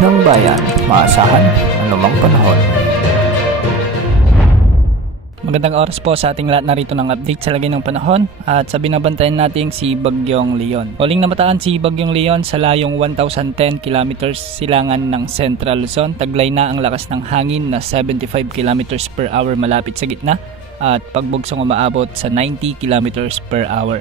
ng bayan, maasahan anumang panahon. Magandang oras po sa ating lahat, narito ng update sa lagay ng panahon at sa binabantayan nating si Bagyong Leon. Huling namataan si Bagyong Leon sa layong 1,010 km silangan ng Central Luzon. Taglay na ang lakas ng hangin na 75 km per hour malapit sa gitna at pagbugsong umaabot sa 90 km per hour.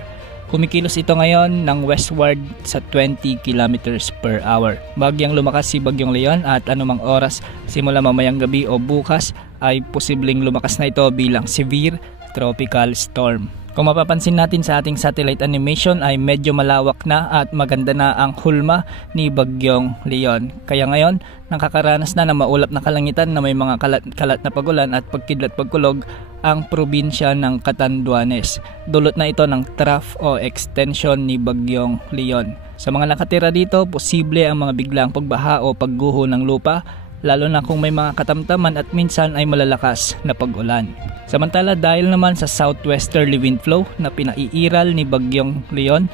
Kumikilos ito ngayon ng westward sa 20 km per hour. Bagyang lumakas si Bagyong Leon at anumang oras simula mamayang gabi o bukas ay posibleng lumakas na ito bilang severe tropical storm. Kung mapapansin natin sa ating satellite animation ay medyo malawak na at maganda na ang hulma ni Bagyong Leon. Kaya ngayon nakakaranas na ng maulap na kalangitan na may mga kalat na pagulan at pagkidlat pagkulog ang probinsya ng Catanduanes. Dulot na ito ng trough o extension ni Bagyong Leon. Sa mga nakatira dito, posible ang mga biglang pagbaha o pagguho ng lupa, lalo na kung may mga katamtaman at minsan ay malalakas na pag-ulan. Samantala dahil naman sa southwesterly wind flow na pinaiiral ni Bagyong Leon,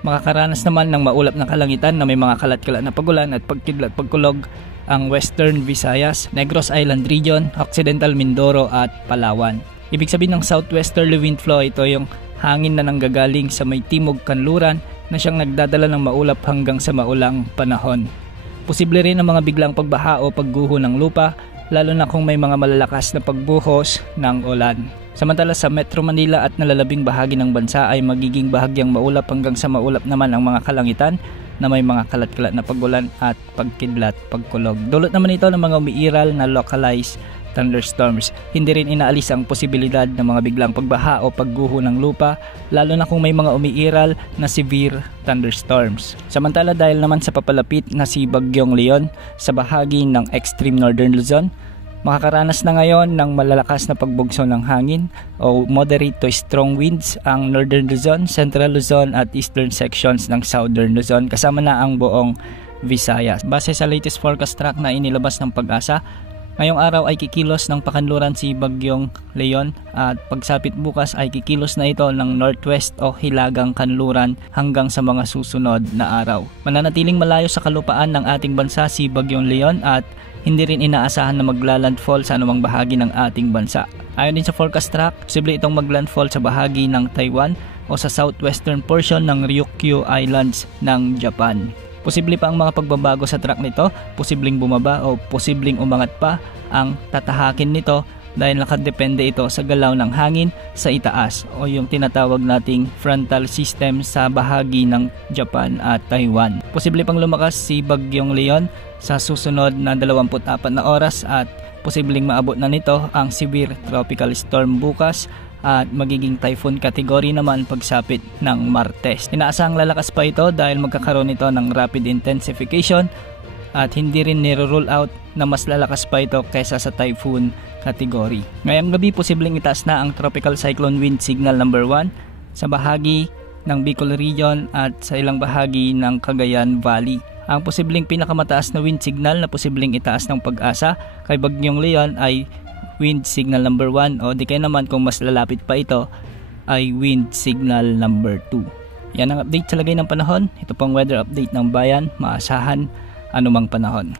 makakaranas naman ng maulap na kalangitan na may mga kalat-kalat na pagulan at pagkidlat pagkulog ang Western Visayas, Negros Island Region, Occidental Mindoro at Palawan. Ibig sabihin ng southwesterly wind flow, ito yung hangin na nanggagaling sa may timog kanluran na siyang nagdadala ng maulap hanggang sa maulang panahon. Posible rin ang mga biglang pagbaha o pagguho ng lupa, lalo na kung may mga malalakas na pagbuhos ng ulan. Samantala sa Metro Manila at nalalabing bahagi ng bansa ay magiging bahagyang maulap hanggang sa maulap naman ang mga kalangitan na may mga kalat-kalat na pagulan at pagkidlat pagkulog. Dulot naman ito ng mga umiiral na localized thunderstorms. Hindi rin inaalis ang posibilidad ng mga biglang pagbaha o pagguho ng lupa, lalo na kung may mga umiiral na severe thunderstorms. Samantala dahil naman sa papalapit na si Bagyong Leon sa bahagi ng extreme northern Luzon, makakaranas na ngayon ng malalakas na pagbugso ng hangin o moderate to strong winds ang northern Luzon, central Luzon at eastern sections ng southern Luzon kasama na ang buong Visayas. Base sa latest forecast track na inilabas ng Pag-asa, ngayong araw ay kikilos ng pakanluran si Bagyong Leon at pagsapit bukas ay kikilos na ito ng northwest o hilagang kanluran hanggang sa mga susunod na araw. Mananatiling malayo sa kalupaan ng ating bansa si Bagyong Leon at hindi rin inaasahan na maglalandfall sa anumang bahagi ng ating bansa. Ayon din sa forecast track, posible itong maglandfall sa bahagi ng Taiwan o sa southwestern portion ng Ryukyu Islands ng Japan. Posible pa ang mga pagbabago sa track nito, posibleng bumaba o posibleng umangat pa ang tatahakin nito dahil nakadepende ito sa galaw ng hangin sa itaas o yung tinatawag nating frontal system sa bahagi ng Japan at Taiwan. Posible pang lumakas si Bagyong Leon sa susunod na 24 na oras at posibleng maabot na nito ang severe tropical storm bukas at magiging typhoon category naman pagsapit ng Martes. Inaasahang lalakas pa ito dahil magkakaroon ito ng rapid intensification at hindi rin niro-rule out na mas lalakas pa ito kaysa sa typhoon category. Ngayong gabi posibleng itaas na ang tropical cyclone wind signal number 1 sa bahagi ng Bicol region at sa ilang bahagi ng Cagayan Valley. Ang posibleng pinakamataas na wind signal na posibleng itaas ng Pag-asa kay Bagyong Leon ay wind signal number 1 o di kaya naman kung mas lalapit pa ito ay wind signal number 2. Yan ang update sa lagay ng panahon. Ito pong weather update ng bayan, maasahan anumang panahon.